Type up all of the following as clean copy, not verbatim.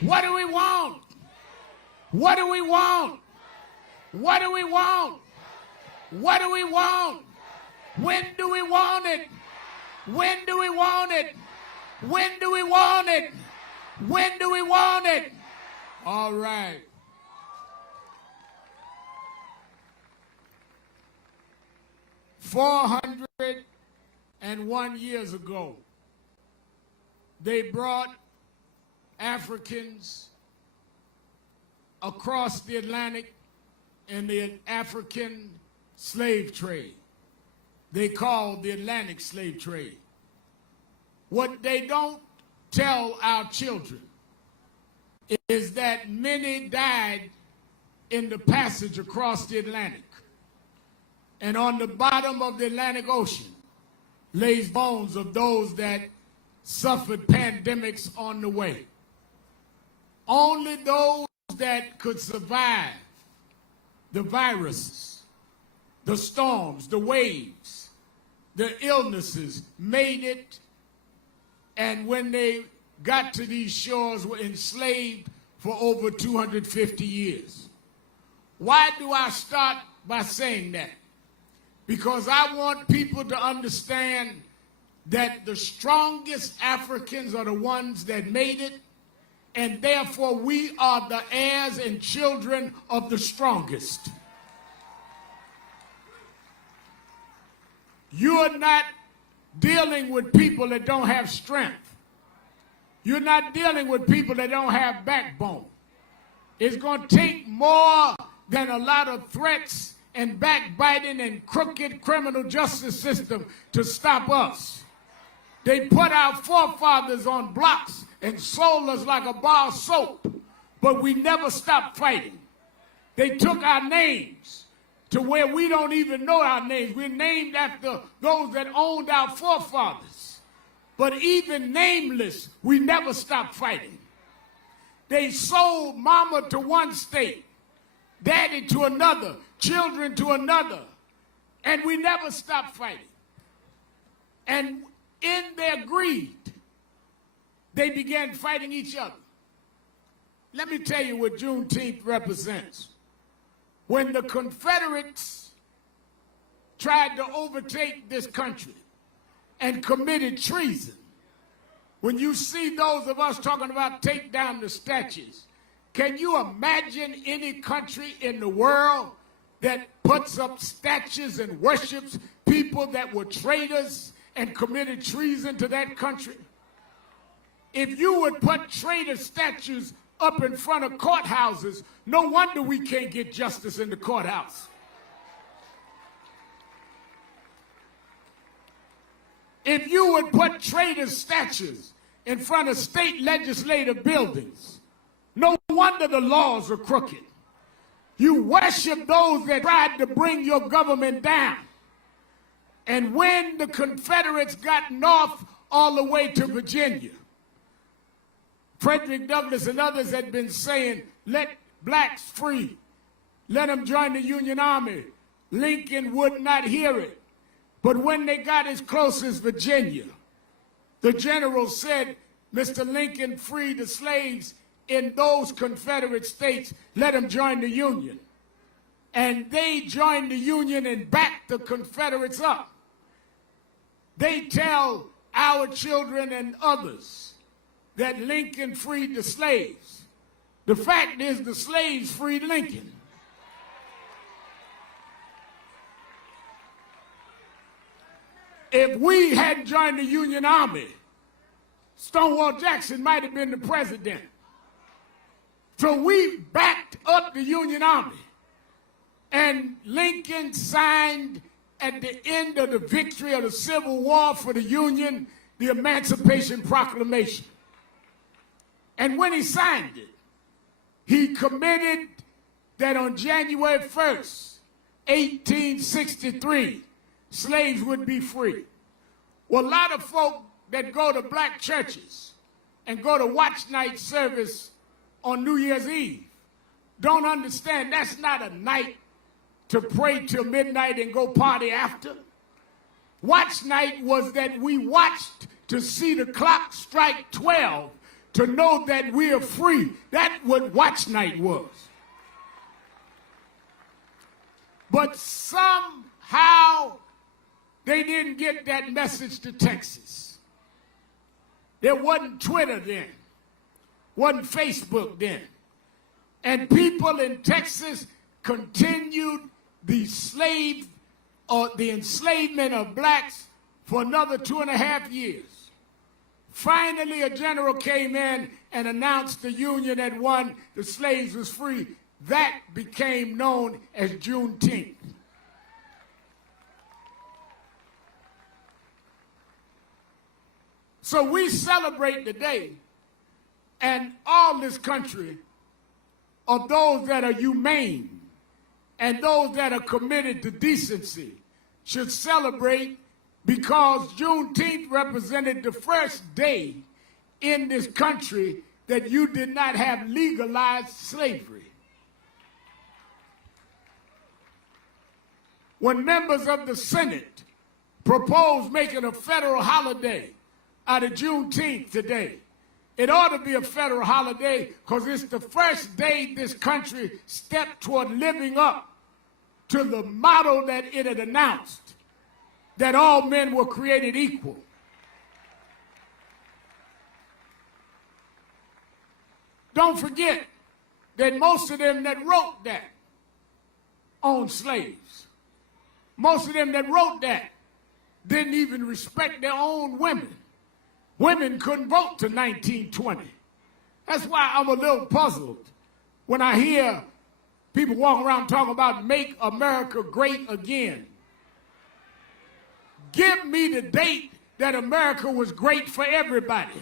What do we want? What do we want? What do we want? What do we want? When do we want it? When do we want it? When do we want it? When do we want it? All right. "401 years ago, they brought Africans across the Atlantic in the African slave trade. They called the Atlantic slave trade. What they don't tell our children is that many died in the passage across the Atlantic. And on the bottom of the Atlantic Ocean lays bones of those that suffered pandemics on the way. Only those that could survive the viruses, the storms, the waves, the illnesses made it, and when they got to these shores were enslaved for over 250 years. Why do I start by saying that? Because I want people to understand that the strongest Africans are the ones that made it, and therefore we are the heirs and children of the strongest. You're not dealing with people that don't have strength. You're not dealing with people that don't have backbone. It's going to take more than a lot of threats and backbiting and crooked criminal justice system to stop us. They put our forefathers on blocks and sold us like a bar of soap, but we never stopped fighting. They took our names to where we don't even know our names. We're named after those that owned our forefathers. But even nameless, we never stopped fighting. They sold mama to one state, daddy to another, children to another, and we never stopped fighting. And in their greed, they began fighting each other. Let me tell you what Juneteenth represents. When the Confederates tried to overtake this country and committed treason, when you see those of us talking about take down the statues, can you imagine any country in the world that puts up statues and worships people that were traitors and committed treason to that country? If you would put traitor statues up in front of courthouses, no wonder we can't get justice in the courthouse. If you would put traitor statues in front of state legislative buildings, no wonder the laws are crooked. You worship those that tried to bring your government down. And when the Confederates got north all the way to Virginia, Frederick Douglass and others had been saying, let blacks free, let them join the Union Army. Lincoln would not hear it. But when they got as close as Virginia, the general said, Mr. Lincoln freed the slaves in those Confederate states, let them join the Union. And they joined the Union and backed the Confederates up. They tell our children and others that Lincoln freed the slaves. The fact is the slaves freed Lincoln. If we hadn't joined the Union Army, Stonewall Jackson might have been the president. So we backed up the Union Army. And Lincoln signed at the end of the victory of the Civil War for the Union, the Emancipation Proclamation. And when he signed it, he committed that on January 1st, 1863, slaves would be free. Well, a lot of folk that go to black churches and go to watch night service on New Year's Eve don't understand that's not a night to pray till midnight and go party after. Watch night was that we watched to see the clock strike 12 to know that we are free. That's what watch night was. But somehow they didn't get that message to Texas. There wasn't Twitter then, wasn't Facebook then. And people in Texas continued the enslavement of blacks for another 2.5 years. Finally, a general came in and announced the Union had won, the slaves was free. That became known as Juneteenth. So we celebrate the day, and all this country are those that are humane and those that are committed to decency should celebrate, because Juneteenth represented the first day in this country that you did not have legalized slavery. When members of the Senate proposed making a federal holiday out of Juneteenth today, it ought to be a federal holiday because it's the first day this country stepped toward living up to the motto that it had announced, that all men were created equal. Don't forget that most of them that wrote that owned slaves. Most of them that wrote that didn't even respect their own women. Women couldn't vote till 1920. That's why I'm a little puzzled when I hear people walking around talking about make America great again. Give me the date that America was great for everybody.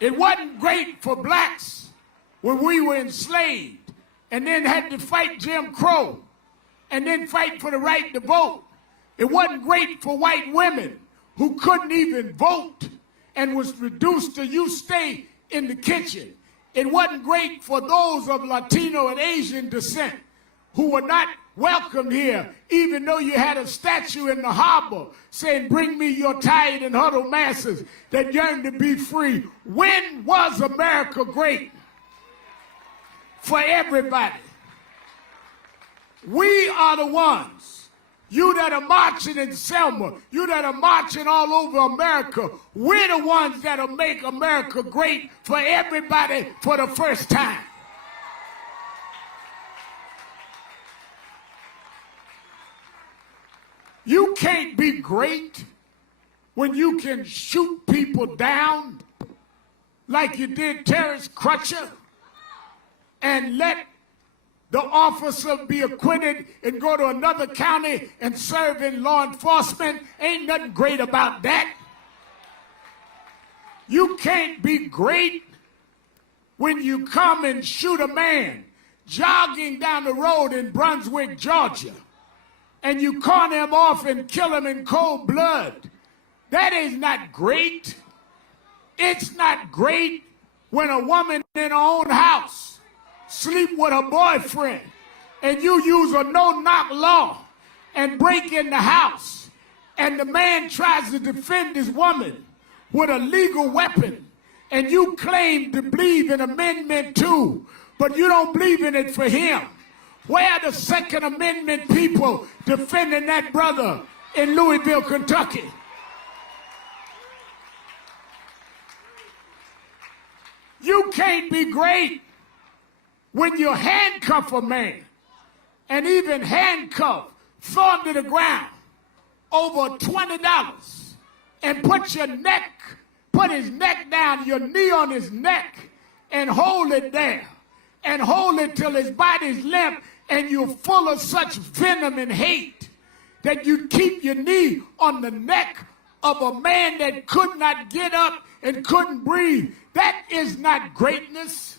It wasn't great for blacks when we were enslaved and then had to fight Jim Crow and then fight for the right to vote. It wasn't great for white women who couldn't even vote and was reduced to you stay in the kitchen. It wasn't great for those of Latino and Asian descent who were not welcomed here, even though you had a statue in the harbor saying, bring me your tired and huddled masses that yearn to be free. When was America great? For everybody. We are the ones, you that are marching in Selma, you that are marching all over America, we're the ones that'll make America great for everybody for the first time. You can't be great when you can shoot people down like you did Terrence Crutcher and let the officer be acquitted and go to another county and serve in law enforcement. Ain't nothing great about that. You can't be great when you come and shoot a man jogging down the road in Brunswick, Georgia, and you corner him off and kill him in cold blood. That is not great. It's not great when a woman in her own house sleep with her boyfriend and you use a no-knock law and break in the house and the man tries to defend his woman with a legal weapon and you claim to believe in Amendment 2, but you don't believe in it for him. Where are the Second Amendment people defending that brother in Louisville, Kentucky? You can't be great when you handcuff a man and even handcuff, throw him to the ground over $20 and put his neck down, your knee on his neck and hold it there and hold it till his body's limp and you're full of such venom and hate that you keep your knee on the neck of a man that could not get up and couldn't breathe. That is not greatness.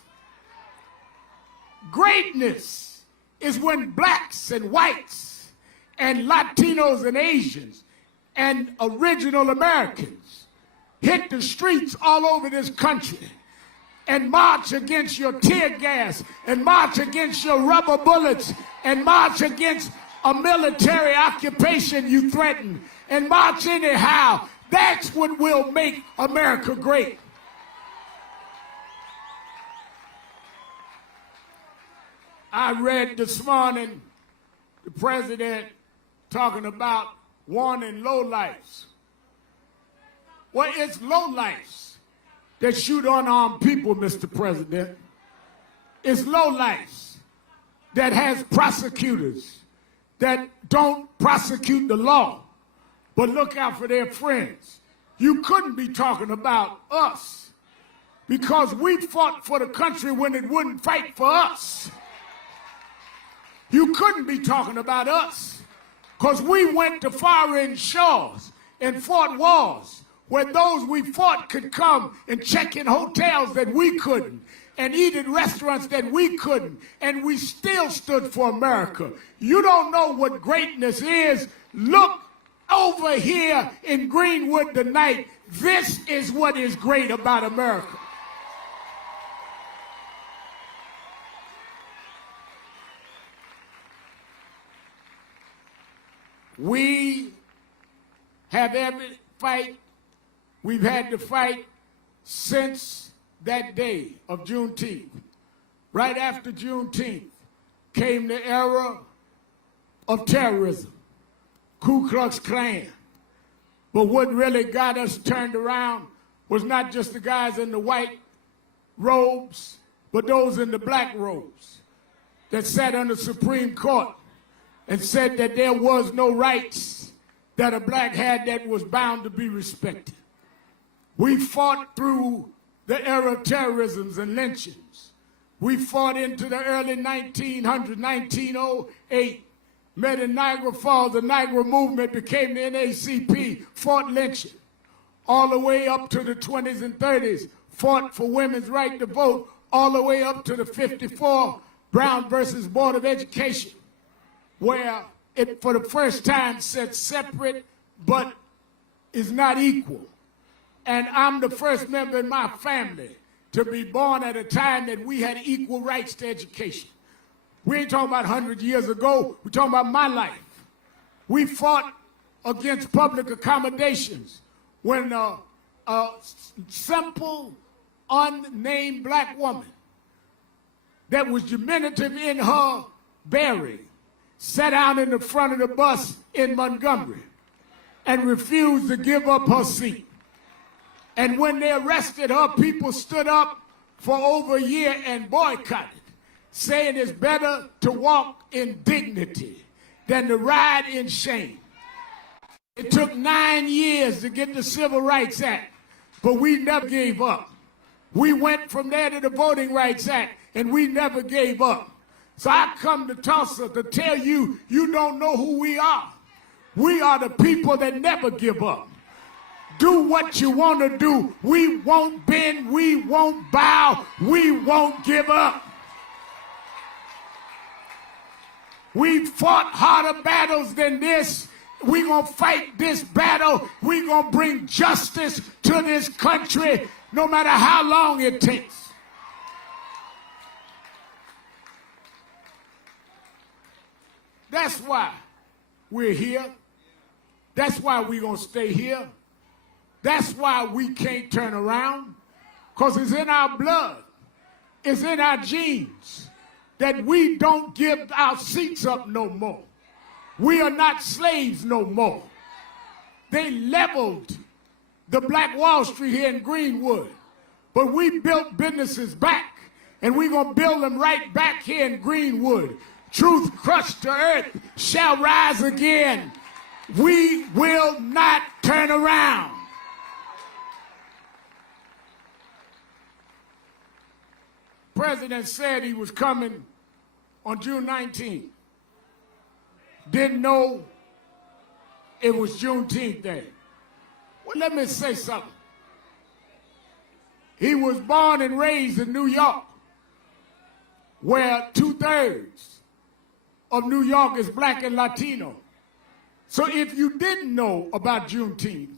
Greatness is when blacks and whites and Latinos and Asians and original Americans hit the streets all over this country and march against your tear gas and march against your rubber bullets and march against a military occupation you threaten, and march anyhow. That's what will make America great. I read this morning the president talking about warning lowlifes. Well, it's lowlifes that shoot unarmed people, Mr. President. It's lowlifes that has prosecutors that don't prosecute the law, but look out for their friends. You couldn't be talking about us because we fought for the country when it wouldn't fight for us. You couldn't be talking about us because we went to foreign shores and fought wars where those we fought could come and check in hotels that we couldn't and eat in restaurants that we couldn't, and we still stood for America. You don't know what greatness is. Look over here in Greenwood tonight. This is what is great about America. We have every fight we've had to fight since that day of Juneteenth. Right after Juneteenth came the era of terrorism, Ku Klux Klan. But what really got us turned around was not just the guys in the white robes, but those in the black robes that sat on the Supreme Court and said that there was no rights that a black had that was bound to be respected. We fought through the era of terrorisms and lynchings. We fought into the early 1900s, 1908, met in Niagara Falls. The Niagara movement became the NAACP, fought lynching. All the way up to the 20s and 30s, fought for women's right to vote, all the way up to the 54 Brown versus Board of Education, where it, for the first time, said separate but is not equal. And I'm the first member in my family to be born at a time that we had equal rights to education. We ain't talking about 100 years ago. We're talking about my life. We fought against public accommodations when a simple, unnamed black woman that was diminutive in her bearing sat down in the front of the bus in Montgomery and refused to give up her seat. And when they arrested her, people stood up for over a year and boycotted, saying it's better to walk in dignity than to ride in shame. It took 9 years to get the Civil Rights Act, but we never gave up. We went from there to the Voting Rights Act, and we never gave up. So I come to Tulsa to tell you, you don't know who we are. We are the people that never give up. Do what you want to do. We won't bend, we won't bow, we won't give up. We fought harder battles than this. We're going to fight this battle. We're going to bring justice to this country, no matter how long it takes. That's why we're here. That's why we're going to stay here. That's why we can't turn around, because it's in our blood. It's in our genes that we don't give our seats up no more. We are not slaves no more. They leveled the Black Wall Street here in Greenwood, but we built businesses back, and we're going to build them right back here in Greenwood. Truth crushed to earth shall rise again. We will not turn around. The president said he was coming on June 19th. Didn't know it was Juneteenth Day. Well, let me say something. He was born and raised in New York, where 2/3 of New York is black and Latino. So if you didn't know about Juneteenth,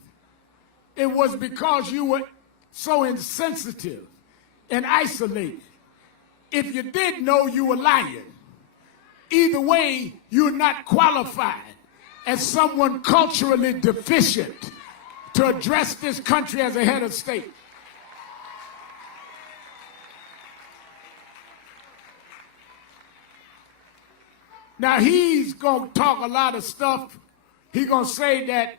it was because you were so insensitive and isolated. If you did know, you were lying. Either way, you're not qualified as someone culturally deficient to address this country as a head of state. Now, he's going to talk a lot of stuff. He's going to say that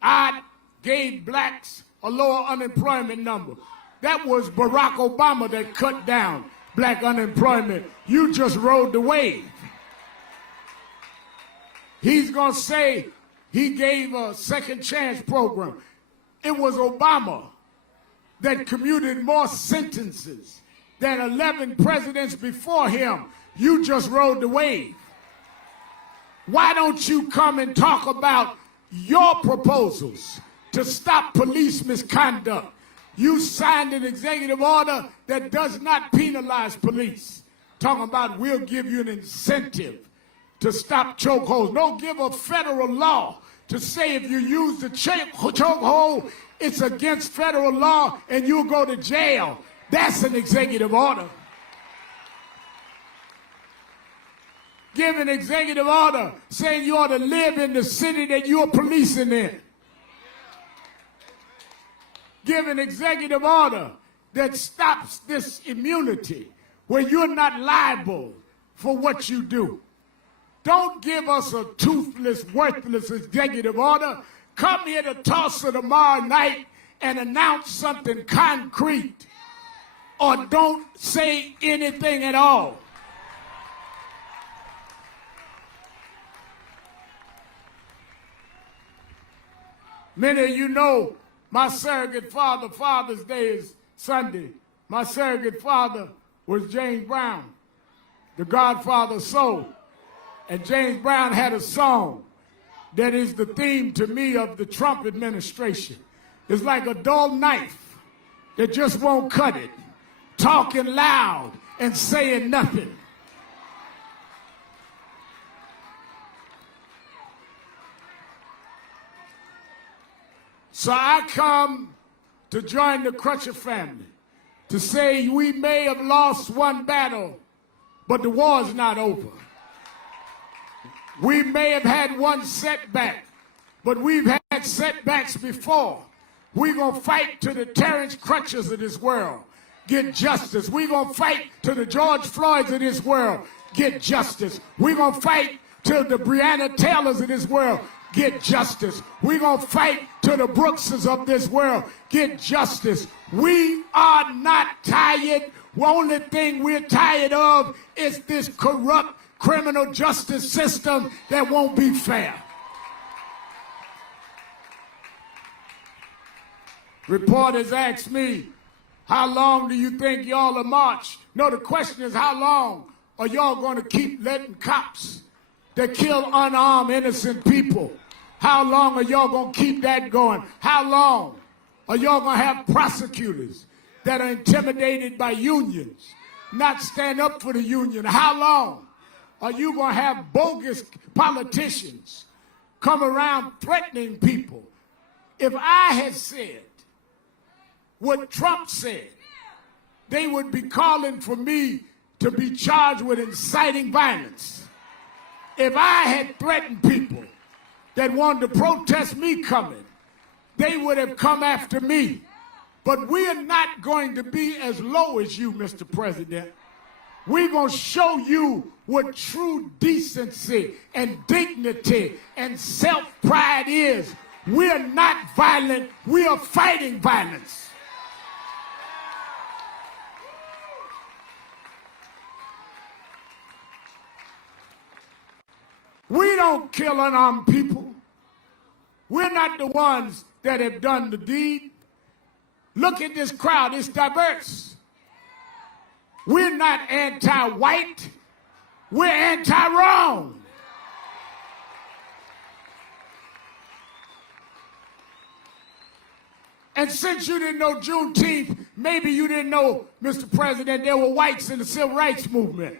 I gave blacks a lower unemployment number. That was Barack Obama that cut down black unemployment. You just rode the wave. He's going to say he gave a second chance program. It was Obama that commuted more sentences than 11 presidents before him. You just rode the wave. Why don't you come and talk about your proposals to stop police misconduct? You signed an executive order that does not penalize police. Talking about we'll give you an incentive to stop chokeholds. Don't give a federal law to say if you use the chokehold, it's against federal law and you'll go to jail. That's an executive order. Give an executive order saying you ought to live in the city that you're policing in. Give an executive order that stops this immunity where you're not liable for what you do. Don't give us a toothless, worthless executive order. Come here to Tulsa tomorrow night and announce something concrete, or don't say anything at all. Many of you know my surrogate father, Father's Day is Sunday. My surrogate father was James Brown, the godfather of soul. And James Brown had a song that is the theme to me of the Trump administration. It's like a dull knife that just won't cut it, talking loud and saying nothing. So I come to join the Crutcher family to say we may have lost one battle, but the war's not over. We may have had one setback, but we've had setbacks before. We're going to fight to the Terrence Crutchers of this world, get justice. We're going to fight to the George Floyds of this world, get justice. We're going to fight to the Breonna Taylors of this world, get justice. We're going to fight to the Brookses of this world, get justice. We are not tired. The only thing we're tired of is this corrupt criminal justice system that won't be fair. Reporters ask me, how long do you think y'all will march? No, the question is, how long are y'all going to keep letting cops that kill unarmed innocent people? How long are y'all going to keep that going? How long are y'all going to have prosecutors that are intimidated by unions, not stand up for the union? How long are you going to have bogus politicians come around threatening people? If I had said what Trump said, they would be calling for me to be charged with inciting violence. If I had threatened people that wanted to protest me coming, they would have come after me. But we are not going to be as low as you, Mr. President. We're going to show you what true decency and dignity and self-pride is. We're not violent. We are fighting violence. We don't kill unarmed people. We're not the ones that have done the deed. Look at this crowd. It's diverse. We're not anti-white. We're anti-wrong. And since you didn't know Juneteenth, maybe you didn't know, Mr. President, there were whites in the civil rights movement.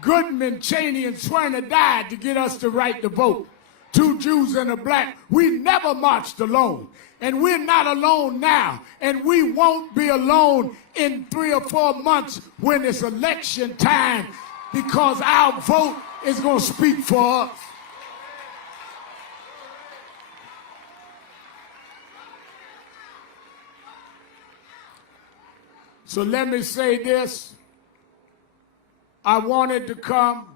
Goodman, Cheney, and Swerner died to get us the right to vote. 2 Jews and a black. We never marched alone. And we're not alone now. And we won't be alone in 3 or 4 months when it's election time. because our vote is going to speak for us. So let me say this. I wanted to come.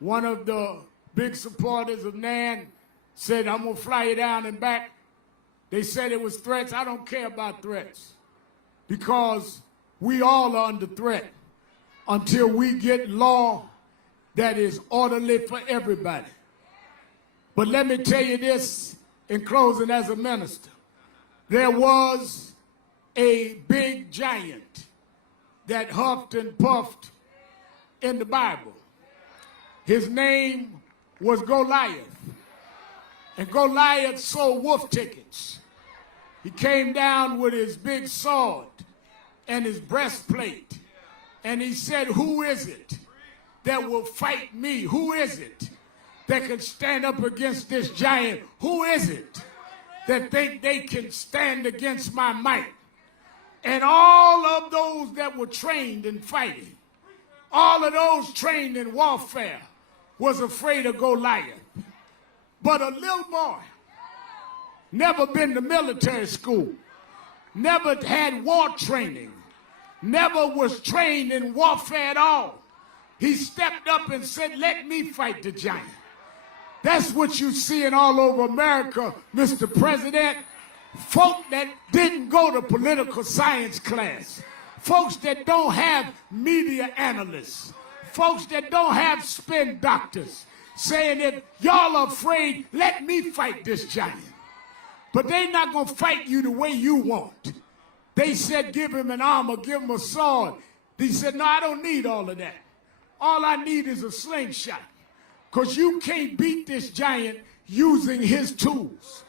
One of the big supporters of Nan said, I'm going to fly you down and back. They said it was threats. I don't care about threats because we all are under threat until we get law that is orderly for everybody. But let me tell you this in closing as a minister. There was a big giant that huffed and puffed in the Bible. His name was Goliath. And Goliath sold wolf tickets. He came down with his big sword and his breastplate. And he said, who is it that will fight me? Who is it that can stand up against this giant? Who is it that think they can stand against my might? And all of those that were trained in fighting, all of those trained in warfare was afraid of Goliath. But a little boy, never been to military school, never had war training, never was trained in warfare at all. He stepped up and said, let me fight the giant. That's what you're seeing all over America, Mr. President. Folk that didn't go to political science class, folks that don't have media analysts, folks that don't have spin doctors, saying if y'all are afraid, let me fight this giant. But they're not going to fight you the way you want. They said give him an armor, give him a sword. He said, no, I don't need all of that. All I need is a slingshot. Because you can't beat this giant using his tools.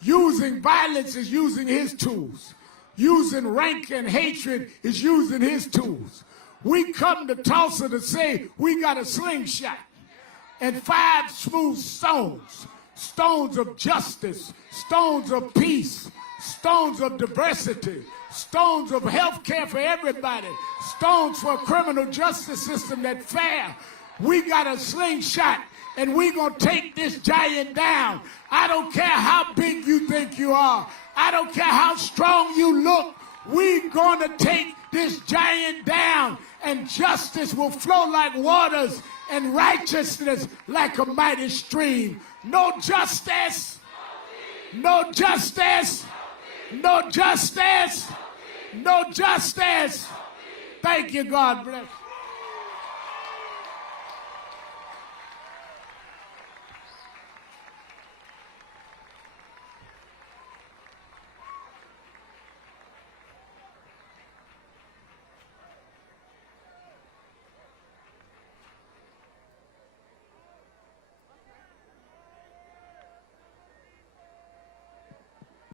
Using violence is using his tools. Using rank and hatred is using his tools. We come to Tulsa to say we got a slingshot and 5 smooth stones. Stones of justice, stones of peace, stones of diversity, stones of health care for everybody, stones for a criminal justice system that's fair. We got a slingshot, and we're going to take this giant down. I don't care how big you think you are. I don't care how strong you look. We're going to take this giant down, and justice will flow like waters and righteousness like a mighty stream. No justice, no justice, no justice, no justice. Thank you, God bless.